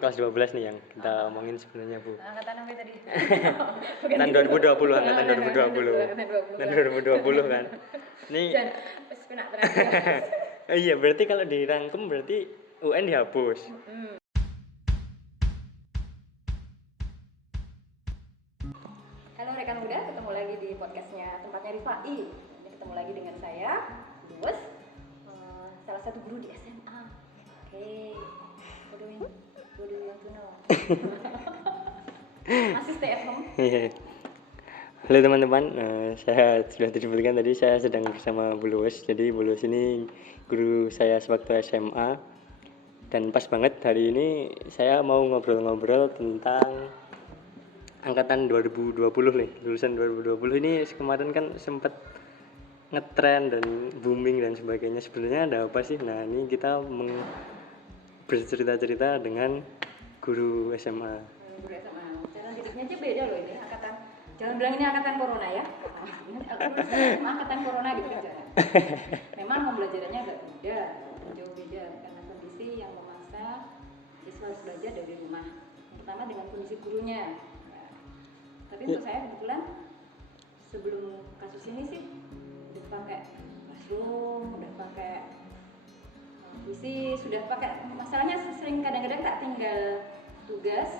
kelas 12 nih yang kita omongin sebenarnya, Bu. Angkatan apa tadi? Angkatan 2020, angkatan 2020. Angkatan 2020 kan. Nih. Wis penak terakhir. Iya, berarti kalau dirangkum berarti UN dihapus. Halo rekan muda, ketemu lagi di podcastnya Tempatnya Rifai. Ketemu lagi dengan saya, Luwes, salah satu guru di SMA. Oke, bodoh yang tuno. Masih stay at home. Halo teman-teman, saya sudah disebutkan tadi saya sedang bersama Bu Luwes. Jadi Bu Luwes ini guru saya sewaktu SMA. Dan pas banget hari ini saya mau ngobrol-ngobrol tentang angkatan 2020 nih, lulusan 2020 ini kemarin kan sempat ngetren dan booming dan sebagainya. Sebenarnya ada apa sih? Nah, ini kita bercerita-cerita dengan guru SMA. Guru SMA. Cara didiknya aja beda loh ini angkatan. Jangan bilang ini angkatan corona ya. Angkatan corona gitu kan jangan. Memang pembelajarannya agak beda, jauh beda karena kondisi yang memaksa siswa harus belajar dari rumah. Pertama dengan kondisi gurunya. Tapi untuk saya kebetulan sebelum kasus ini sih udah pakai Classroom, udah pakai visi, sudah pakai. Masalahnya sering kadang-kadang tak tinggal tugas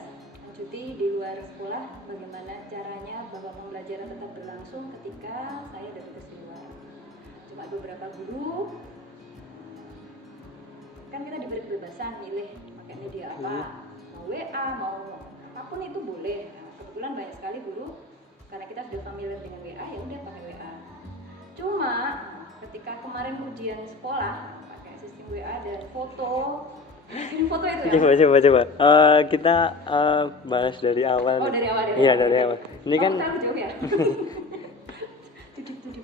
cuti di luar sekolah, bagaimana caranya bahwa pembelajaran tetap berlangsung ketika saya ada tugas di luar. Cuma beberapa guru kan kita diberi kebebasan milih pakai media apa, mau WA, mau apapun itu boleh. Kebetulan banyak sekali guru karena kita sudah familiar dengan WA, ya udah pakai WA. Cuma ketika kemarin ujian sekolah pakai sistem WA dan foto itu ya. Coba. Kita bahas dari awal. Oh, dari awal. Iya, dari awal. Ini kan terlalu jauh ya. Tudip.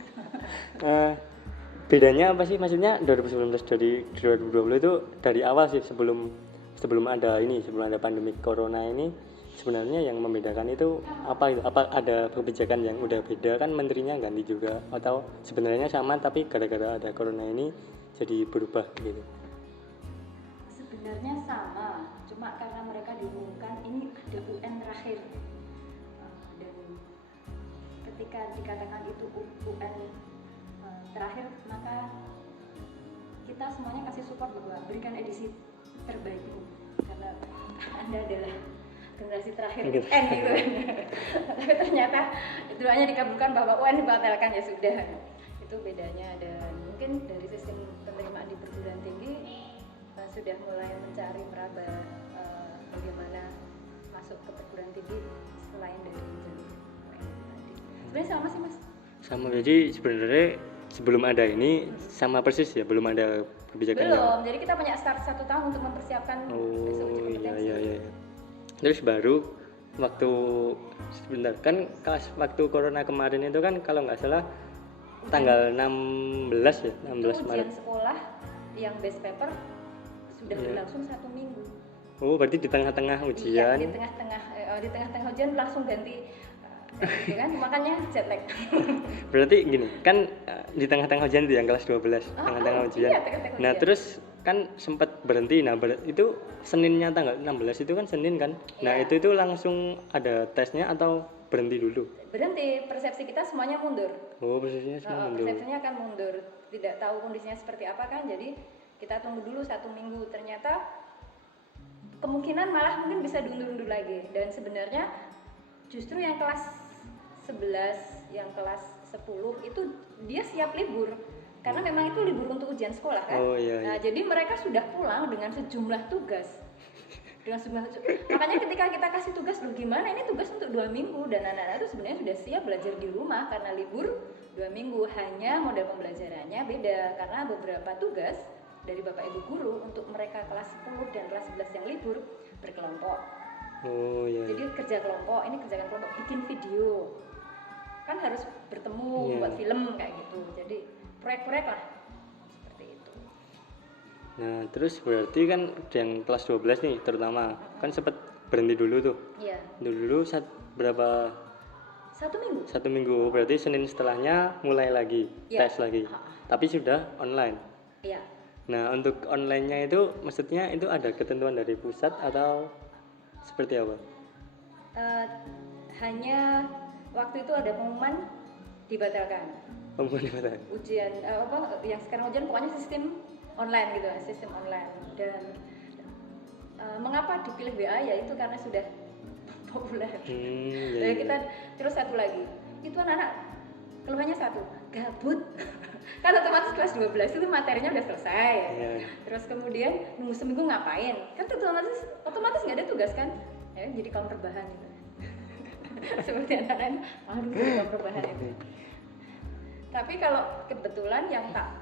Bedanya apa sih? Maksudnya 2019 dari 2020 itu dari awal sih, sebelum ada pandemi corona ini. Sebenarnya yang membedakan itu apa itu? Apa ada kebijakan yang udah beda, kan menterinya ganti juga, atau sebenarnya sama tapi gara-gara ada corona ini jadi berubah gitu? Sebenarnya sama, cuma karena mereka diumumkan ini ada UN terakhir, dan ketika dikatakan itu UN terakhir, maka kita semuanya kasih support bahwa berikan edisi terbaik ini karena Anda adalah generasi terakhir UN gitu. Tapi ternyata doanya dikabulkan bahwa UN dibatalkan, ya sudah. Itu bedanya. Dan mungkin dari sistem penerimaan di perguruan tinggi sudah mulai mencari meraba bagaimana masuk ke perguruan tinggi selain dari jalur UN tadi. Sebenarnya sama sih, Mas. Sama, jadi sebenarnya sebelum ada ini sama persis ya, belum ada kebijakan. Belum. Jadi kita banyak start 1 tahun untuk mempersiapkan besok uji kompetensi. Iya. Terus baru waktu sebentar kan waktu corona kemarin itu kan kalau nggak salah tanggal 16 ya, 16 itu Maret. Ujian sekolah yang base paper sudah berlangsung 1 minggu. Oh, berarti di tengah-tengah ujian. Iya, di tengah-tengah ujian langsung ganti gitu kan, makanya jet lag. Berarti gini, kan di tengah-tengah ujian itu yang kelas 12, tengah-tengah ujian. Iya, tengah-tengah Nah, ujian. terus kan sempat berhenti. Nah, itu Seninnya tanggal 16 itu kan Senin kan. Nah, Iya. itu langsung ada tesnya atau berhenti dulu? Berhenti, persepsi kita semuanya mundur. Oh, persepsinya semua mundur. Persepsinya akan mundur, tidak tahu kondisinya seperti apa kan, jadi kita tunggu dulu 1 minggu. Ternyata kemungkinan malah mungkin bisa diundur-undur lagi. Dan sebenarnya justru yang kelas 11, yang kelas 10 itu dia siap libur karena memang itu libur untuk ujian sekolah kan. Nah, jadi mereka sudah pulang dengan sejumlah tugas. Makanya ketika kita kasih tugas, loh gimana ini tugas untuk 2 minggu, dan anak-anak itu sebenarnya sudah siap belajar di rumah karena libur 2 minggu. Hanya model pembelajarannya beda karena beberapa tugas dari Bapak Ibu guru untuk mereka kelas 10 dan kelas 11 yang libur berkelompok. Jadi kerja kelompok, ini kerjakan kelompok, bikin video. Kan harus bertemu, buat film kayak gitu. Jadi proyek-proyek lah seperti itu. Nah, terus berarti kan yang kelas 12 nih terutama kan sempat berhenti dulu tuh. Iya. Dulu berapa? 1 minggu. 1 minggu, berarti Senin setelahnya mulai lagi tes lagi. Tapi sudah online. Iya. Nah, untuk online-nya itu maksudnya itu ada ketentuan dari pusat atau seperti apa? Hanya waktu itu ada pengumuman dibatalkan Pembunuh mata. ujian yang sekarang ujian pokoknya sistem online gitu, sistem online. Dan mengapa dipilih WA ya itu karena sudah populer. Iya, Jadi iya. kita terus satu lagi itu anak-anak keluhannya satu, gabut. Kan otomatis kelas 12 itu materinya udah selesai. Iya. Terus kemudian nunggu seminggu ngapain? Kan otomatis nggak ada tugas kan? Ya, jadi kaum rebahan gitu. Seperti anak-anak aduh jadi kaum rebahan itu. Tapi kalau kebetulan yang tak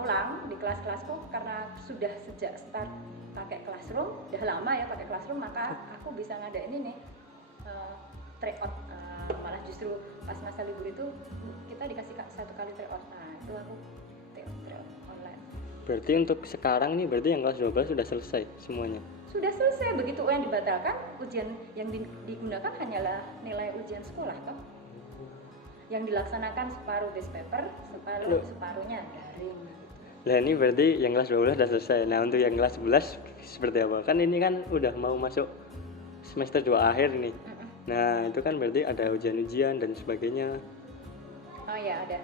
ulang di kelas-kelasku karena sudah sejak start pakai classroom, udah lama ya pakai classroom, maka aku bisa ngadain ini tryout. Malah justru pas masa libur itu kita dikasih 1 kali tryout. Nah itu aku tryout online. Berarti untuk sekarang nih berarti yang kelas 12 sudah selesai semuanya. Sudah selesai, begitu UN dibatalkan, ujian yang digunakan hanyalah nilai ujian sekolah toh. Yang dilaksanakan separuh base paper, separuhnya daring. Nah ini berarti yang kelas 12 sudah selesai. Nah untuk yang kelas 11 seperti apa? Kan ini kan udah mau masuk semester 2 akhir nih. Nah itu kan berarti ada ujian-ujian dan sebagainya. Oh ya ada.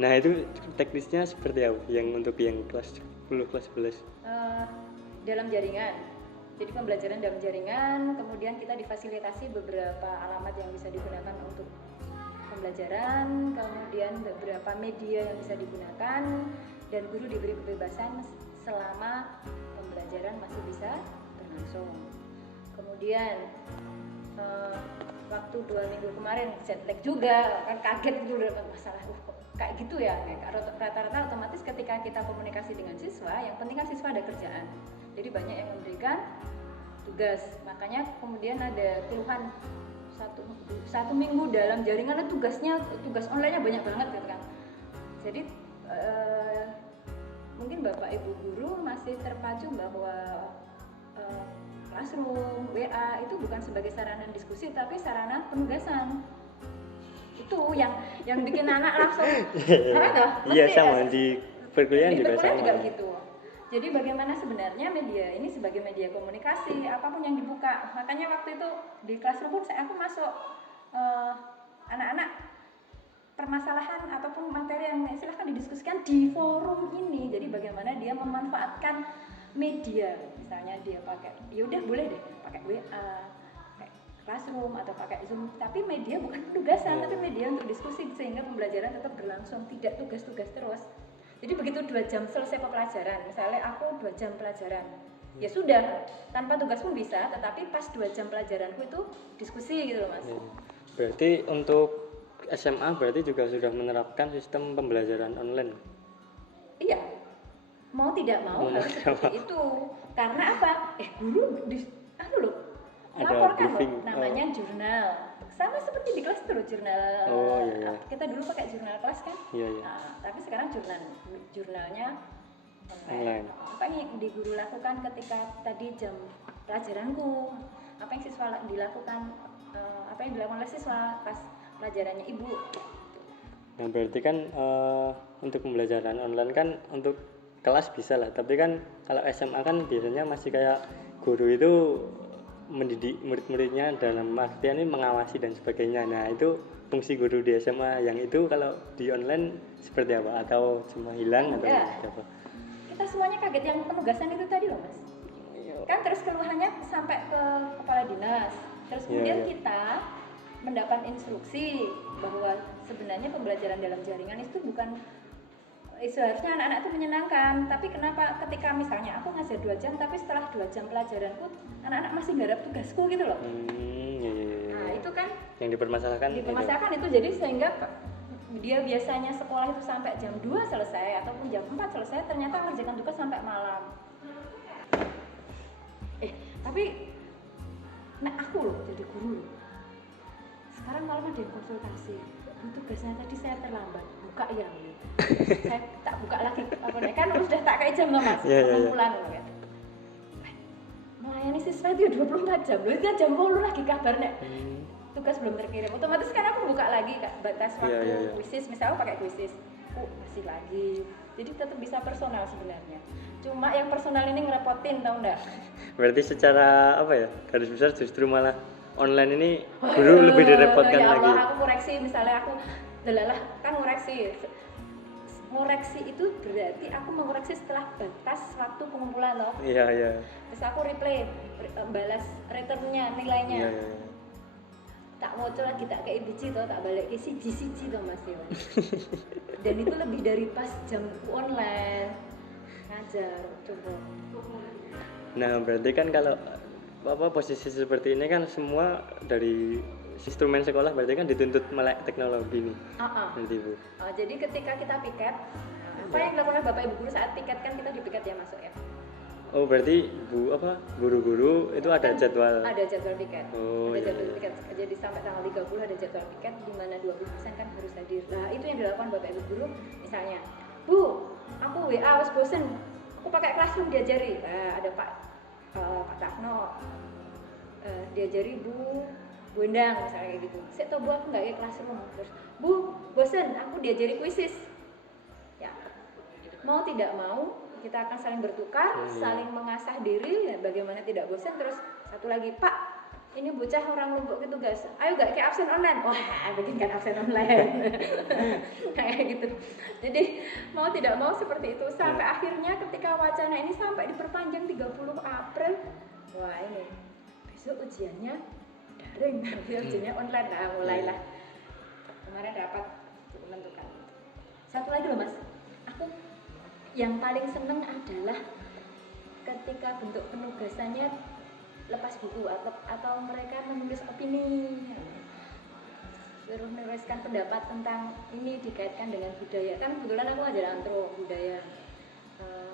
Nah itu teknisnya seperti apa? Yang untuk yang kelas 10, kelas 11? Dalam jaringan. Jadi pembelajaran dalam jaringan, kemudian kita difasilitasi beberapa alamat yang bisa digunakan untuk pembelajaran, kemudian beberapa media yang bisa digunakan, dan guru diberi kebebasan selama pembelajaran masih bisa berlangsung. Kemudian waktu 2 minggu kemarin jet lag juga, kan kaget gitu masalah kok kayak gitu ya. Rata-rata otomatis ketika kita komunikasi dengan siswa, yang penting kan siswa ada kerjaan. Jadi banyak yang memberikan tugas, makanya kemudian ada keluhan satu minggu dalam jaringan tugas online-nya banyak banget gitu kan. Jadi mungkin Bapak Ibu guru masih terpacu bahwa classroom, WA itu bukan sebagai sarana diskusi tapi sarana penugasan. Itu yang bikin anak langsung Iya sama di perkuliahan juga sama. Juga gitu. Jadi bagaimana sebenarnya media ini sebagai media komunikasi apapun yang dibuka. Makanya waktu itu di classroom pun aku masuk anak-anak permasalahan ataupun materi yang silahkan didiskusikan di forum ini. Jadi bagaimana dia memanfaatkan media, misalnya dia pakai, yaudah boleh deh pakai WA, pakai classroom atau pakai Zoom. Tapi media bukan penugasan, tapi media untuk diskusi sehingga pembelajaran tetap berlangsung, tidak tugas-tugas terus. Jadi begitu 2 jam selesai pembelajaran, misalnya aku 2 jam pelajaran, ya sudah tanpa tugas pun bisa, tetapi pas 2 jam pelajaranku itu diskusi gitu loh Mas. Berarti untuk SMA berarti juga sudah menerapkan sistem pembelajaran online? Iya, mau tidak mau harus seperti itu. Karena apa? Guru laporkan loh, namanya jurnal. Sama seperti di kelas itu loh, jurnal. Iya. Kita dulu pakai jurnal kelas kan? Iya. Nah, tapi sekarang jurnalnya online. Apa yang di guru lakukan ketika tadi jam pelajaranku? Apa yang siswa dilakukan? Apa yang dilakukan oleh siswa pas pelajarannya ibu? Nah berarti kan untuk pembelajaran online kan untuk kelas bisa lah, tapi kan kalau SMA kan biasanya masih kayak guru itu mendidik murid-muridnya dalam artian ini mengawasi dan sebagainya. Nah itu fungsi guru di SMA yang itu kalau di online seperti apa? Atau cuma hilang atau apa? Kita semuanya kaget yang penugasan itu tadi loh Mas. Kan terus keluhannya sampai ke kepala dinas. Terus kemudian kita mendapat instruksi bahwa sebenarnya pembelajaran dalam jaringan itu bukan seharusnya anak-anak itu menyenangkan, tapi kenapa ketika misalnya aku ngajar 2 jam tapi setelah 2 jam pelajaranku anak-anak masih garap tugasku gitu loh. Nah itu kan yang dipermasalahkan itu jadi sehingga dia biasanya sekolah itu sampai jam 2 selesai ataupun jam 4 selesai, ternyata mengerjakan tugas sampai malam. Tapi aku loh jadi guru loh, sekarang malam ada konsultasi, tugasnya tadi saya terlambat buka ya, saya tak buka lagi kan sudah tak kayak jam loh Mas, pengumpulan loh kan. Melayani siswa itu 24 jam loh, itu jam 10 lagi kabarnya tugas belum terkirim, otomatis kan aku buka lagi batas waktu kuisis, misalnya pakai kuisis komunikasi lagi. Jadi tetap bisa personal sebenarnya. Cuma yang personal ini ngerepotin, tau enggak? Berarti secara apa ya, garis besar justru malah online ini guru lebih direpotkan ya Allah, lagi. aku koreksi misalnya aku delalah kan ngoreksi itu berarti aku mengoreksi setelah batas waktu pengumpulan loh. Iya iya. Terus aku balas returnnya, nilainya. Iya iya. Tak moco lagi tak kayak biji toh, tak balik ke siji toh Mas yo. Dan itu lebih dari pas jamku online ngajar coba. Nah berarti kan kalau apa posisi seperti ini kan semua dari instrumen sekolah berarti kan dituntut melek teknologi nih. Nanti Bu. Jadi ketika kita piket, apa yang dilakukan Bapak Ibu guru saat piket kan kita dipiket ya masuk ya. Oh berarti guru-guru itu ada jadwal. Ada jadwal piket. Oh, ada iya, jadwal iya. piket. Jadi sampai tanggal 30 ada jadwal piket di mana 20% kan harus hadir. Nah, itu yang dilakukan Bapak Ibu guru misalnya, "Bu, aku WA wis bosen. Aku pakai Classroom diajari." Nah, ada Pak Takno. Diajari Bu Endang misalnya kayak gitu. "Sik toh Bu, aku enggak kayak Classroom." Terus, "Bu, bosen, aku diajari kuisis." Ya. Mau tidak mau kita akan saling bertukar, saling mengasah diri, ya, bagaimana tidak bosan. Terus satu lagi, "Pak, ini bocah orang Lombok gitu guys, ayo gak kayak absen online." Wah, bikinkan absen online. Kayak gitu. Jadi mau tidak mau seperti itu sampai akhirnya ketika wacana ini sampai diperpanjang 30 April. Wah, ini besok ujiannya daring, ujiannya online. Nah, mulailah kemarin rapat untuk menentukan. Satu lagi loh Mas, aku yang paling seneng adalah ketika bentuk penugasannya lepas buku atau mereka menulis opini, suruh menuliskan pendapat tentang ini dikaitkan dengan budaya. Kan kebetulan aku ngajar antro budaya.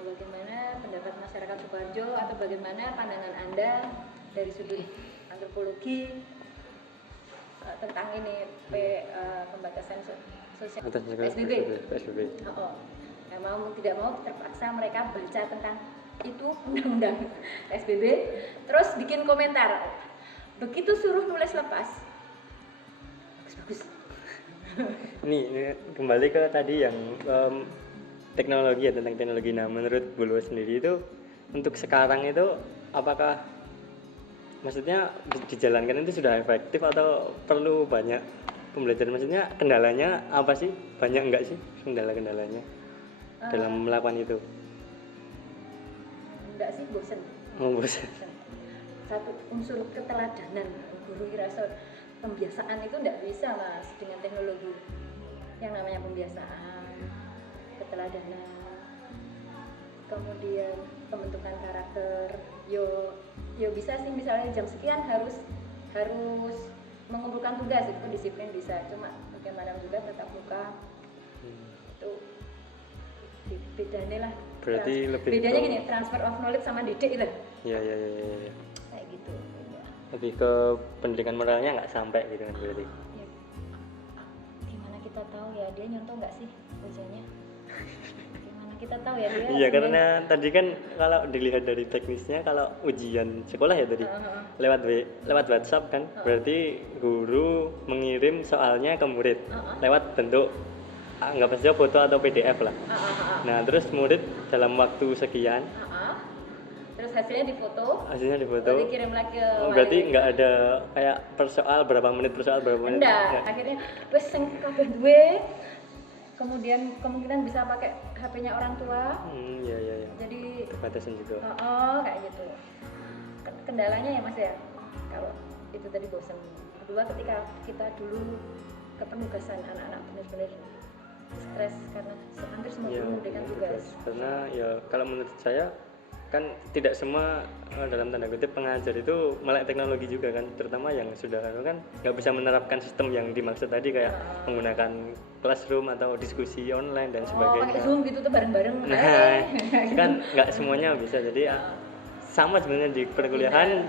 Bagaimana pendapat masyarakat Sukoharjo atau bagaimana pandangan Anda dari sudut antropologi tentang ini pembatasan sosial PSBB. Nah, mau tidak mau terpaksa mereka baca tentang itu undang-undang PSBB, terus bikin komentar. Begitu suruh nulis lepas, bagus. Ini kembali ke tadi yang teknologi ya, tentang teknologi. Nah menurut Bu Luas sendiri itu untuk sekarang itu apakah maksudnya dijalankan itu sudah efektif atau perlu banyak pembelajaran? Maksudnya kendalanya apa sih? Banyak enggak sih kendala-kendalanya dalam melakukan itu? Enggak sih, bosen. Bosen. Satu unsur keteladanan guru rasa pembiasaan itu enggak bisa Mas dengan teknologi. Yang namanya pembiasaan, keteladanan, kemudian pembentukan karakter. Yo bisa sih misalnya jam sekian harus mengumpulkan tugas, itu disiplin bisa. Cuma bagaimana juga tetap muka itu bedanya lah. Berarti lebih bedanya gini, transfer of knowledge sama didik itu. Iya. Kayak gitu. Ya. Lebih ke pendidikan moralnya nggak sampai gitu kan berarti. Ya. Gimana kita tahu ya dia nyontoh nggak sih ujiannya? Gimana kita tahu ya dia? Iya karena tadi kan kalau dilihat dari teknisnya, kalau ujian sekolah ya tadi lewat WhatsApp kan, berarti guru mengirim soalnya ke murid lewat bentuk nggak pasti foto atau PDF lah. Nah terus murid dalam waktu sekian, terus hasilnya difoto, dikirim lagi ke berarti nggak ada kayak per soal berapa menit. Enggak, akhirnya wes sing kabeh duwe, kemudian kemungkinan bisa pakai HP-nya orang tua. Iya. Jadi batasan juga. Kayak gitu. Kendalanya ya Mas ya, kalau itu tadi bosan. Kedua ketika kita dulu kepenugasan anak-anak benar-benar stres karena hampir semua guru memberikan tugas. Karena ya kalau menurut saya kan tidak semua dalam tanda kutip pengajar itu melek teknologi juga kan, terutama yang sudah kan nggak bisa menerapkan sistem yang dimaksud tadi kayak menggunakan classroom atau diskusi online dan sebagainya. Pakai Zoom gitu tuh bareng-bareng. Nah, kan nggak semuanya bisa, jadi sama sebenarnya di perkuliahan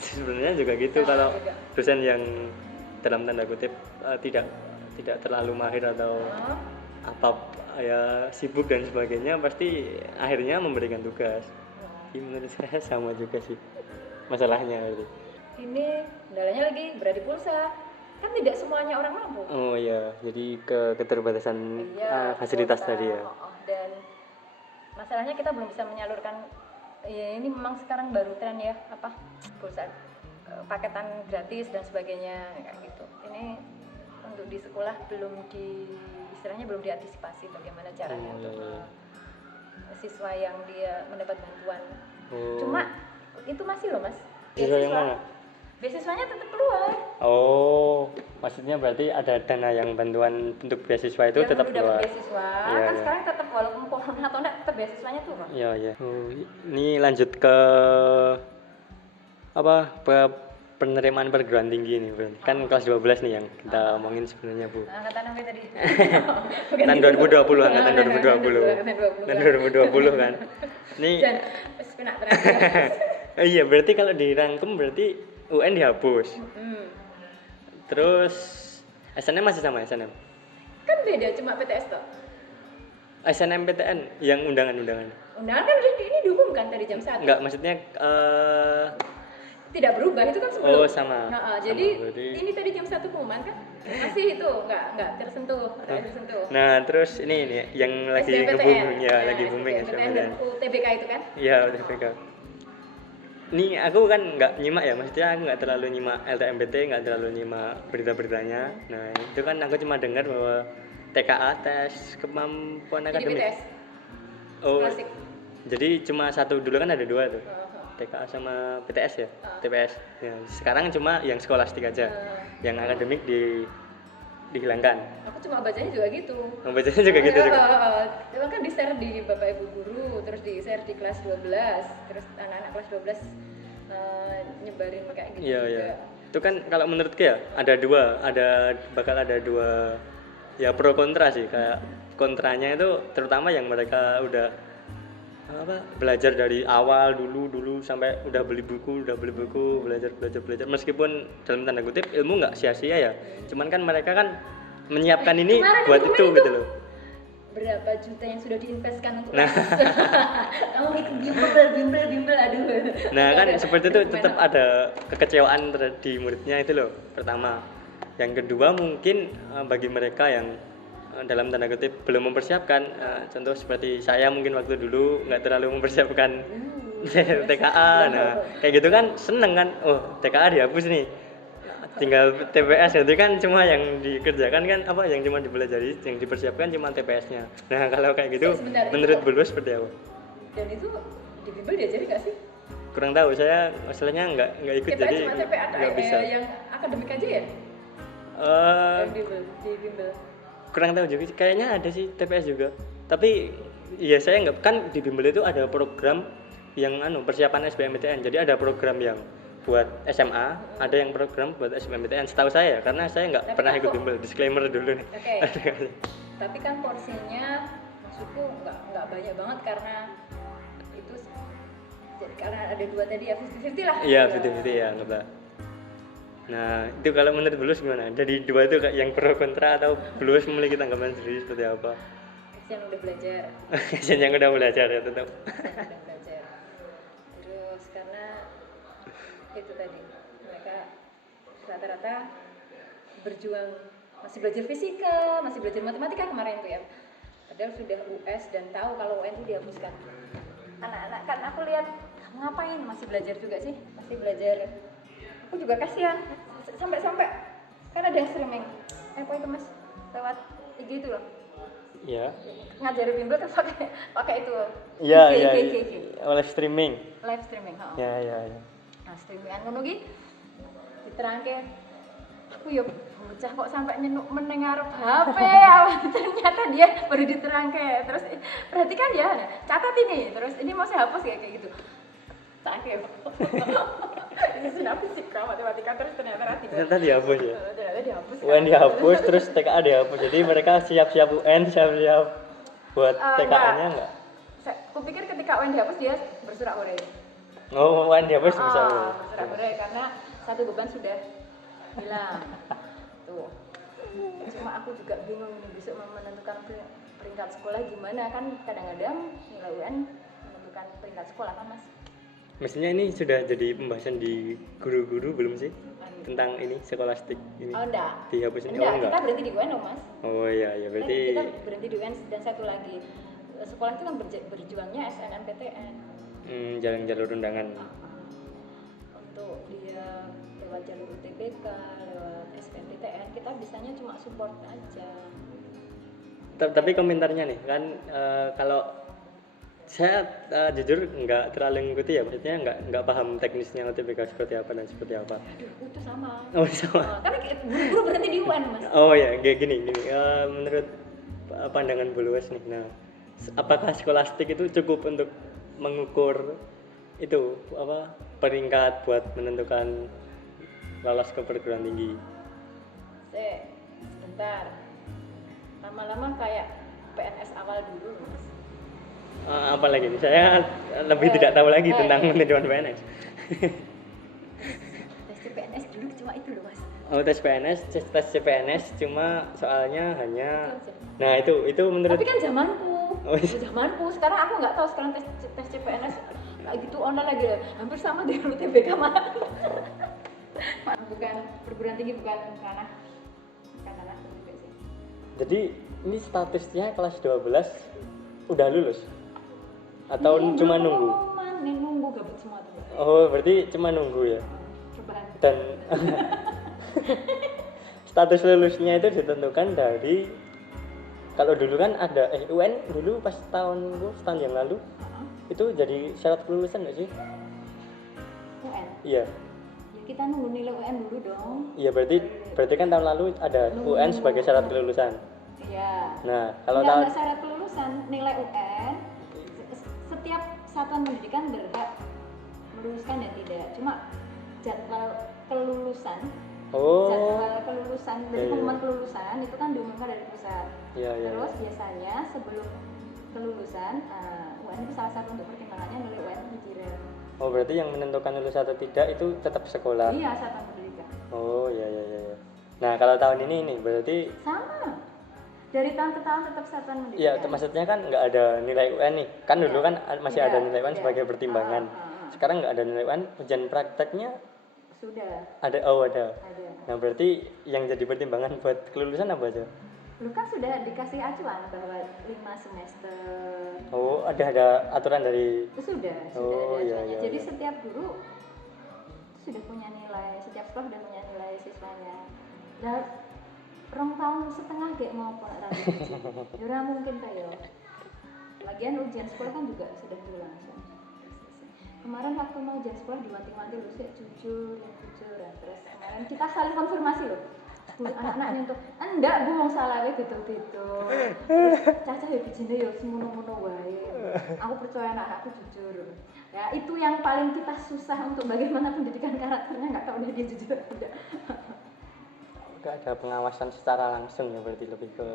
sebenarnya juga gitu. Kalau dosen yang dalam tanda kutip tidak terlalu mahir atau ya sibuk dan sebagainya, pasti akhirnya memberikan tugas. Menurut saya sama juga sih masalahnya itu. Ini kendalanya lagi berada di pulsa. kan tidak semuanya orang mampu. Oh iya, jadi keterbatasan fasilitas tadi ya. Dan masalahnya kita belum bisa menyalurkan. Ya ini memang sekarang baru tren ya, apa pulsa paketan gratis dan sebagainya kayak gitu. Ini untuk di sekolah istilahnya belum diantisipasi bagaimana caranya untuk siswa yang dia mendapat bantuan. Cuma itu masih loh mas. Siswa yang mana? Beasiswanya tetap keluar. Oh, maksudnya berarti ada dana yang bantuan untuk beasiswa itu yang tetap dulu keluar. dapat beasiswa Iya, kan iya. sekarang tetap walaupun corona atau enggak tetap beasiswanya turun. Iya, iya. Ini lanjut ke apa? Penerimaan perguruan tinggi nih, Bro. Kan kelas 12 nih yang kita omongin sebenarnya, Bu. Angkatan apa tadi? Kan 2020, angkatan 2020. Dan 2020 kan. Ini Dan penak terakhir. iya, berarti kalau dirangkum berarti UN dihapus. Terus SNM masih sama SNM. Kan beda cuma PTS toh. SNMPTN yang undangan-undangan. Undangan kan ini diumumkan tadi jam 1. Enggak, maksudnya Tidak berubah itu kan sebelum. Oh, sama. Jadi berarti. ini tadi jam 1 pengumuman kan masih itu enggak tersentuh, tersentuh. Nah, terus ini yang lagi booming ya, lagi booming SBMPTN dan UTBK itu kan? Iya, UTBK. Ini aku kan nggak nyimak ya, maksudnya aku nggak terlalu nyimak LTMPT, nggak terlalu nyimak berita-beritanya. Nah, itu kan aku cuma dengar bahwa TKA, tes kemampuan Jadi akademik. PTS. Oh, Klasik. jadi cuma satu dulu kan ada dua tuh. TKA sama PTS ya, TPS. Ya, sekarang cuma yang skolastik aja, yang akademik dihilangkan. Aku cuma bacanya juga gitu. Membacanya juga gitu juga. Itu kan di-share di Bapak Ibu guru, terus di-share di kelas 12, terus anak-anak kelas 12 nyebarin kayak gitu Iya, juga. iya. Itu kan kalau menurutku ya bakal ada dua ya pro kontra sih. Kayak kontranya itu terutama yang mereka udah belajar dari awal dulu sampai udah beli buku belajar meskipun dalam tanda kutip ilmu nggak sia-sia ya, cuman kan mereka kan menyiapkan ini buat itu gitu loh. Berapa juta yang sudah diinvestkan untuk Nah. kamu ikut bimbel aduh. Nah kan seperti itu tetap ada kekecewaan di muridnya itu loh pertama. Yang kedua mungkin bagi mereka yang dalam tanda kutip belum mempersiapkan, contoh seperti saya mungkin waktu dulu nggak terlalu mempersiapkan TKA, nah kayak gitu kan seneng kan, oh TKA dihapus nih, tinggal TPS, jadi kan cuma yang dikerjakan kan apa yang cuma dipelajari, yang dipersiapkan cuma TPS-nya. Nah kalau kayak gitu menurut Bulu seperti apa? Dan itu di bimbel diajari nggak sih? Kurang tahu, saya masalahnya nggak ikut TPA jadi cuma TPA nggak bisa. yang akademik aja ya? Yang di bimbel. Kurang tahu juga, kayaknya ada sih TPS juga. Tapi ya saya nggak, kan di bimbel itu ada program yang persiapan SBMPTN. Jadi ada program yang buat SMA, ada yang program buat SBMPTN. Setahu saya, karena saya nggak pernah ikut bimbel. Disclaimer dulu nih. Oke. Tapi kan porsinya maksudku nggak banyak banget karena itu jadi karena ada dua tadi ya 50-50 lah. Iya 50-50 ya nggak. Nah itu kalau menurut Bulus gimana? Dari dua itu yang pro kontra atau Bulus memiliki tanggapan sendiri seperti apa? Kasihan udah belajar. Kasihan yang udah belajar ya tetap. Udah belajar. Terus karena itu tadi mereka rata-rata berjuang, masih belajar fisika, masih belajar matematika kemarin tuh ya. Padahal sudah US dan tahu kalau UN itu dihapuskan. Anak-anak kan aku lihat ngapain masih belajar juga sih, masih belajar. Aku juga kasihan sampai kan ada yang streaming apa itu mas lewat IG itu loh. Iya. Ngajari bimbel kan pakai itu. Iya. Live streaming. Live streaming. Iya. Nah streamingan ngono ki diterangke. Aku yo bocah kok sampai nyenuk meneng ngarep HP ternyata dia baru diterangke. Terus berarti kan ya catat ini. Terus ini mau saya hapus kayak gitu. Tangke. Ini sudah fisika, matematika terus ternyata dihapus ya. Ternyata dihapus. UN dihapus terus TKA dihapus. Jadi mereka siap-siap UN, siap-siap buat TKA-nya enggak? Aku pikir ketika UN dihapus dia bersurat murai. Oh, UN dihapus bisa. Bersurat murai karena satu beban sudah hilang. Tuh. Cuma aku juga bingung nih besok menentukan peringkat sekolah gimana, kan kadang-kadang nilai UN menentukan peringkat sekolah kan mas. Mestinya ini sudah jadi pembahasan di guru-guru belum sih? tentang ini skolastik ini Oh enggak. dihapus ini? Enggak, Oh kita enggak. berhenti di UN loh Mas. Oh iya iya berarti Kita berhenti di UN dan satu lagi sekolah itu kan berjuangnya SNMPTN. jalan jalur undangan. Untuk dia lewat jalur UTBK, lewat SNMPTN, kita bisanya cuma support aja. Tapi komentarnya nih kan kalau saya jujur nggak terlalu ngikuti ya, maksudnya nggak paham teknisnya UTBK seperti apa dan seperti apa. Aduh, itu sama. Oh sama. Karena buru-buru berhenti di UN Mas. Oh ya, kayak gini. Menurut pandangan Buluas nih, nah, apakah skolastik itu cukup untuk mengukur itu apa peringkat buat menentukan lolos ke perguruan tinggi? Sebentar. Lama-lama kayak PNS awal dulu Mas. Apa lagi nih? Saya lebih tidak tahu lagi tentang penentuan PNS. Tes CPNS dulu cuma itu loh Mas. Oh tes CPNS cuma soalnya hanya. Itu aja. Nah itu menurut. Tapi kan zamanku. Oh, iya. Zamanku. Sekarang aku nggak tahu sekarang tes CPNS kayak gitu online lagi. Hampir sama dengan UTBK malah. Bukan perguruan tinggi, bukan ranah juga sih. Jadi ini statusnya kelas 12 udah lulus atau Ini cuma belum nunggu? pengumuman, nih nunggu gabut semua tuh. Oh berarti cuma nunggu ya. Cobaan. Dan status lulusnya itu ditentukan dari kalau dulu kan ada UN dulu pas setahun yang lalu itu jadi syarat kelulusan nggak sih? UN. Iya. Ya kita nunggu nilai UN dulu dong. Iya berarti kan tahun lalu ada UN sebagai syarat kelulusan. Iya. Nah kalau Nggak tahun syarat kelulusan, nilai UN setiap satuan pendidikan berhak meluluskan dan tidak. Cuma jadwal kelulusan, jadwal kelulusan dari pengumuman kelulusan itu kan diumumkan dari pusat. Iya. Terus biasanya sebelum kelulusan UN itu salah satu untuk pertimbangannya nilai UN pikiran. Oh berarti yang menentukan lulus atau tidak itu tetap sekolah. Iya, satuan pendidikan. Oh iya. Nah kalau tahun ini berarti Sama. Dari tahun ke tahun tetap satuan pendidikan. iya maksudnya kan nggak ada nilai UN nih kan dulu kan masih ada nilai UN Tidak. sebagai pertimbangan. Sekarang nggak ada nilai UN, ujian prakteknya Sudah. ada. Ada. Nah berarti yang jadi pertimbangan buat kelulusan apa aja? Lu kan sudah dikasih acuan bahwa 5 semester. Oh ada aturan dari. Sudah Oh, ada iya, acuannya. iya, Jadi iya. setiap guru sudah punya nilai, setiap sekolah sudah punya nilai siswanya. Dan 2 tahun setengah kayak mau apa lagi. Ya mungkin kayak. Lagian ujian sekolah kan juga sudah berlangsung. Kemarin waktu mau ujian sekolah diwanti-wanti lu sih jujur. Terus kemarin kita saling konfirmasi loh. Anak-anaknya untuk enggak gue mau salah gitu. Terus Caca ya bijine ya semono-mono wae. Aku percaya anak-anakku jujur. Ya itu yang paling kita susah untuk bagaimana pendidikan karakternya, nggak tahu dia jujur atau tidak. Nggak ada pengawasan secara langsung ya berarti lebih ke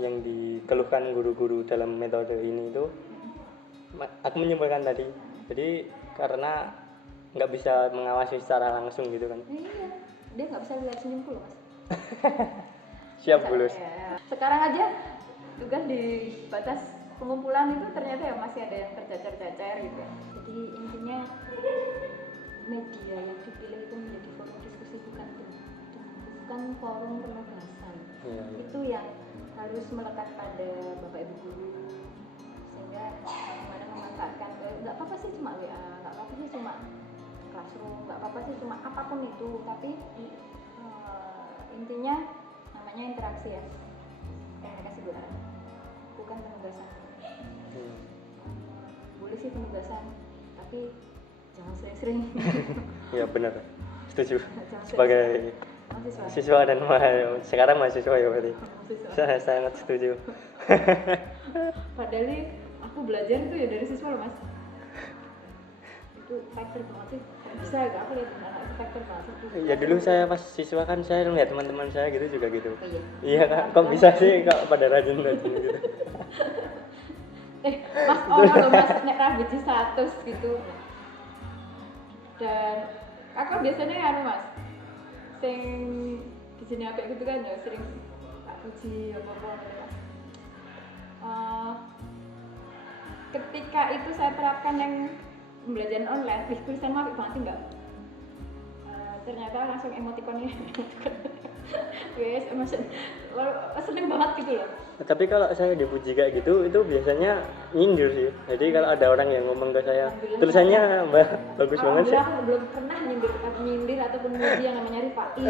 yang dikeluhkan guru-guru dalam metode ini itu aku menyimpulkan tadi jadi karena nggak bisa mengawasi secara langsung gitu kan. Iya, dia nggak bisa lihat senyumku loh mas. Siap Bulus. Ya. Sekarang aja tugas di batas pengumpulan itu ternyata ya masih ada yang tercacar-cacar gitu. Jadi intinya media yang dipilih itu menjadi forum diskusi bukan forum penugasan. Iya. Itu yang harus melekat pada bapak ibu guru sehingga bagaimana memanfaatkan nggak apa-apa sih cuma WA, nggak apa-apa sih cuma classroom, nggak apa-apa sih cuma apapun itu, tapi intinya namanya interaksi ya, komunikasi dua arah, bukan penugasan. Boleh sih penugasan, tapi jangan sering-sering. Iya benar, setuju. Jangan Sebagai mahasiswa. siswa dan sekarang mahasiswa ya berarti. Saya sangat setuju. Padahal nih, aku belajar tuh ya dari siswa loh mas. Itu factor banget sih. Bisa gak aku lihat anak itu factor banget sih. Ya dulu saya pas siswa kan saya lihat teman-teman saya gitu juga gitu. Oh, iya. Iya kak, kok bisa sih kok pada rajin-rajin gitu. Mas loh mas nek rambut di status gitu. Dan aku biasanya anu mas, sing di sini apa gitu kan ya sering tak puji apa-apa gitu mas. Ketika itu saya terapkan yang pembelajaran online, tulisan apik banget enggak? ternyata langsung emotikonnya wes seneng banget gitu loh. Tapi kalau saya dipuji kayak gitu itu biasanya nyindir sih. Jadi kalau ada orang yang ngomong ke saya tulisannya Mbak bagus banget sih. Alhamdulillah aku belum pernah nyindir ataupun muji yang namanya Rifai.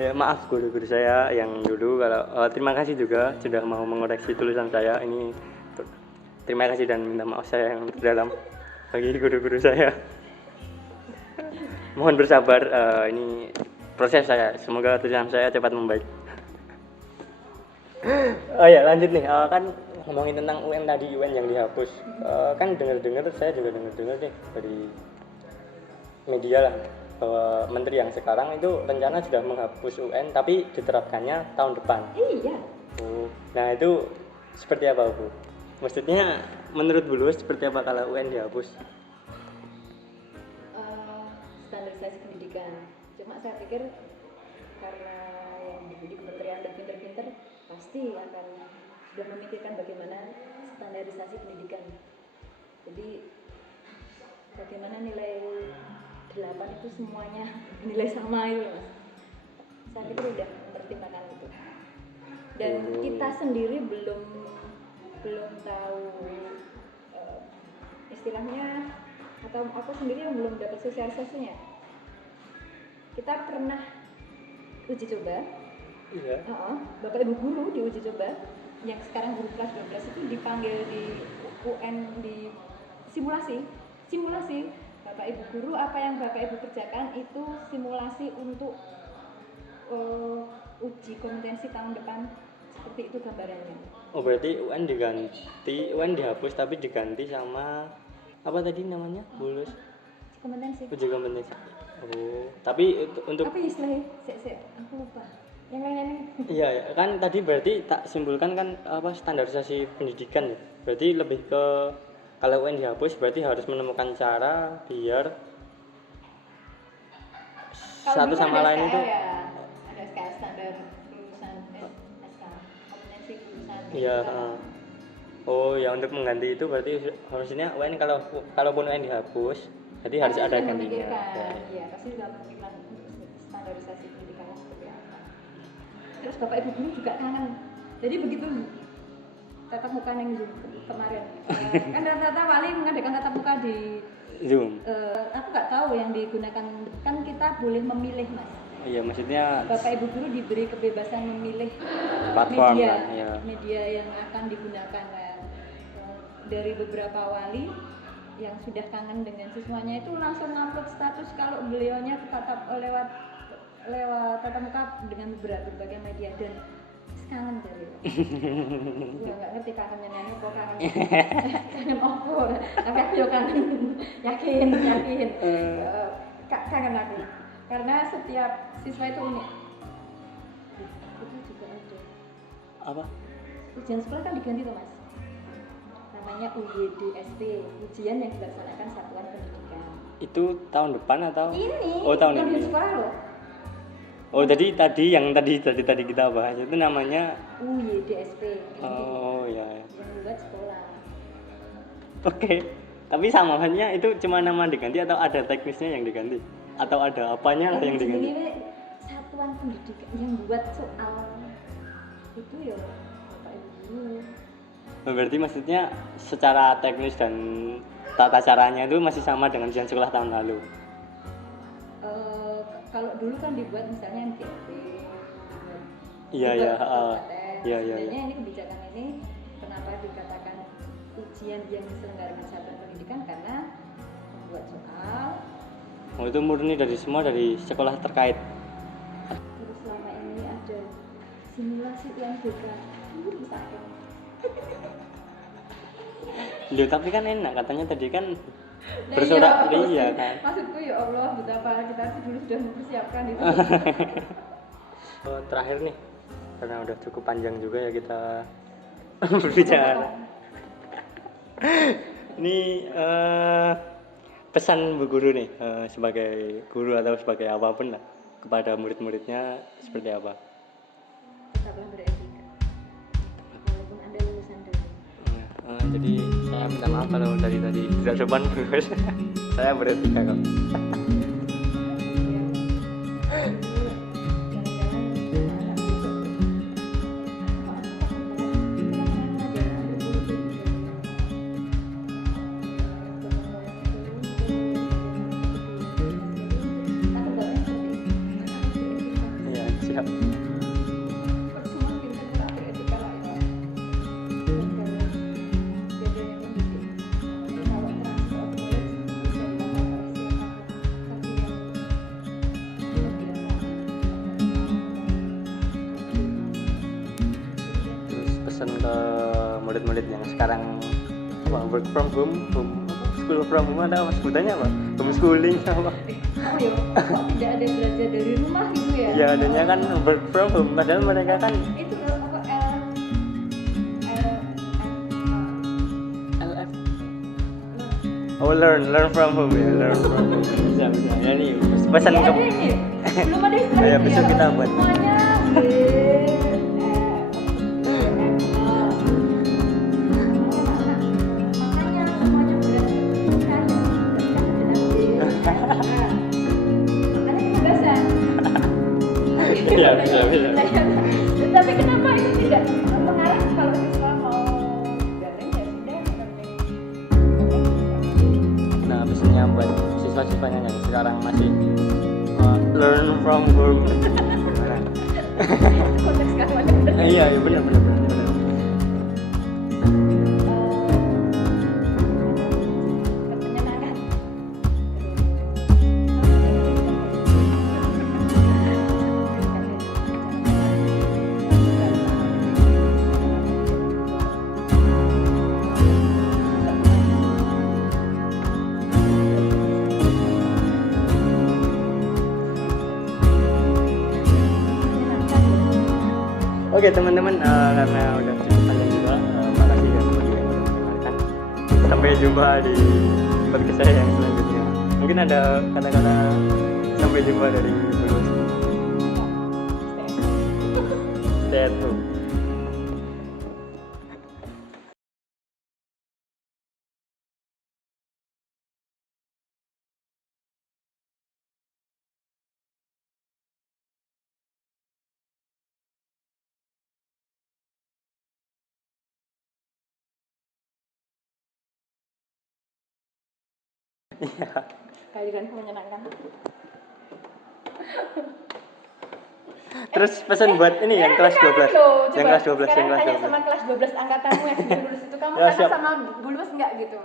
Ya maaf guru-guru saya yang dulu kalau terima kasih juga sudah mau mengoreksi tulisan saya ini. Terima kasih dan minta maaf saya yang terdalam bagi guru-guru saya. Mohon bersabar, ini proses saya. Semoga tulisan saya cepat membaik. Oh ya lanjut nih, kan ngomongin tentang UN tadi, UN yang dihapus. Kan dengar-dengar saya juga dengar deh dari media lah bahwa menteri yang sekarang itu rencana sudah menghapus UN tapi diterapkannya tahun depan. Iya. Oh, nah itu seperti apa Bu? Maksudnya menurut Bu Luwes seperti apa kalau UN dihapus? Standarisasi pendidikan. Cuma saya pikir karena yang di kementerian udah pinter-pinter pasti akan sudah memikirkan bagaimana standarisasi pendidikan. Jadi bagaimana nilai 8 itu semuanya nilai sama itu Mas. Saya pikir udah mempertimbangkan itu. Dan kita sendiri belum tahu istilahnya, atau aku sendiri yang belum dapat sosialisasinya. Kita pernah uji coba. Iya. Bapak Ibu guru di uji coba yang sekarang guru kelas 12 itu dipanggil di UN di simulasi. Bapak Ibu guru, apa yang Bapak Ibu kerjakan itu simulasi untuk uji kompetensi tahun depan, seperti itu gambarannya. Oh berarti UN dihapus tapi diganti sama apa tadi namanya? Bulus Kompetensi. uji kompetensi. Oh, tapi untuk Apa istilahnya? Aku lupa. Yang lain-lain. Iya, ya. Kan tadi berarti tak simpulkan kan apa standarisasi pendidikan ya. Berarti lebih ke kalau UN dihapus berarti harus menemukan cara biar satu sama lain itu. Ya, ada SKS standar lulusan SK kompetensi lulusan. Iya, oh ya untuk mengganti itu berarti harusnya UN kalaupun UN dihapus berarti harus ada gantinya. Iya, pasti sudah memikirkan standarisasi pendidikannya seperti apa. Terus Bapak Ibu guru juga kangen. Jadi begitu tatap muka yang Zoom kemarin. Kan rata-rata wali mengadakan tatap muka di Zoom. Aku nggak tahu yang digunakan, kan kita boleh memilih Mas. Iya, maksudnya Bapak Ibu guru diberi kebebasan memilih platform media, kan, ya. media yang akan digunakan. Dari beberapa wali yang sudah kangen dengan siswanya itu langsung upload status kalau beliaunya lewat tatap muka dengan berbagai media, dan kangen dari ya nggak ngerti kangennya nyanyi kok kangen opo tapi aku juga kangen yakin kangen aku karena setiap siswa itu unik. Itu juga ada Apa? ujian sekolah kan diganti tuh Mas, namanya UYDSP, ujian yang dilaksanakan satuan pendidikan. Itu tahun depan atau? Ini Oh tahun ujian ini. sekolah loh. Oh tadi yang tadi kita bahas itu namanya UYDSP. Oh ya. Yang buat sekolah. Oke. Tapi samaannya itu cuma nama diganti atau ada teknisnya yang diganti? Atau ada apanya lah yang diganti? Ini satuan pendidikan yang buat soal itu ya Bapak Ibu. Berarti maksudnya secara teknis dan tata caranya itu masih sama dengan ujian sekolah tahun lalu? Kalau dulu kan dibuat misalnya MGP. Iya. Sebenarnya ini kebijakan ini kenapa dikatakan ujian yang diselenggarakan satuan pendidikan, karena membuat soal. Oh itu murni dari sekolah terkait. Terus selama ini ada simulasi UNBK. Misalkan. Loh tapi kan enak katanya tadi kan bersorak iya kan. Maksudku ya Allah betapa kita sih dulu sudah mempersiapkan itu. Terakhir nih karena udah cukup panjang juga ya kita berbicara. Ini pesan Bu Guru nih sebagai guru atau sebagai apapun lah kepada murid-muridnya seperti apa? Tetaplah beretika walaupun Anda lulusan dari. Jadi saya minta maaf kalau dari tadi tidak sopan. Saya beretika kok. siap. Percuma kita terakhir etika lah ya. Jadi yang penting kalau transfer boleh bisa dilakukan tapi yang Terus pesan ke murid-murid yang sekarang apa work from home school from home ada apa sebutannya apa homeschooling apa oh ya, kok tidak ada belajar dari rumah gitu ya? ya adanya kan work from home padahal mereka kan Itu apa LF learn from home ya learn from home bisa ya nih pesan ya, ke ada ini. Belum ada istilah ya itu besok kita buat semuanya Iya, bisa. Tapi kenapa itu tidak mengarah kalau siswa mau daring ya sudah nah pesannya buat siswa-siswanya yang sekarang masih learn from home gimana konteks kamu iya benar menyenangkan. Oke teman-teman, karena udah cukup panjang juga, makasih ya bagi yang udah mendengarkan. Sampai jumpa di podcast saya yang selanjutnya. Mungkin ada kata-kata sampai jumpa dari Bulus. Stay at home. Kali kan menyenangkan. Terus pesan buat ini yang kelas 12. Yang kelas 12, yang kelas Sekarang tanya 12. sama kelas 12 angkatanmu yang lulus itu kamu Ya, sama siap. sama Bulus enggak gitu.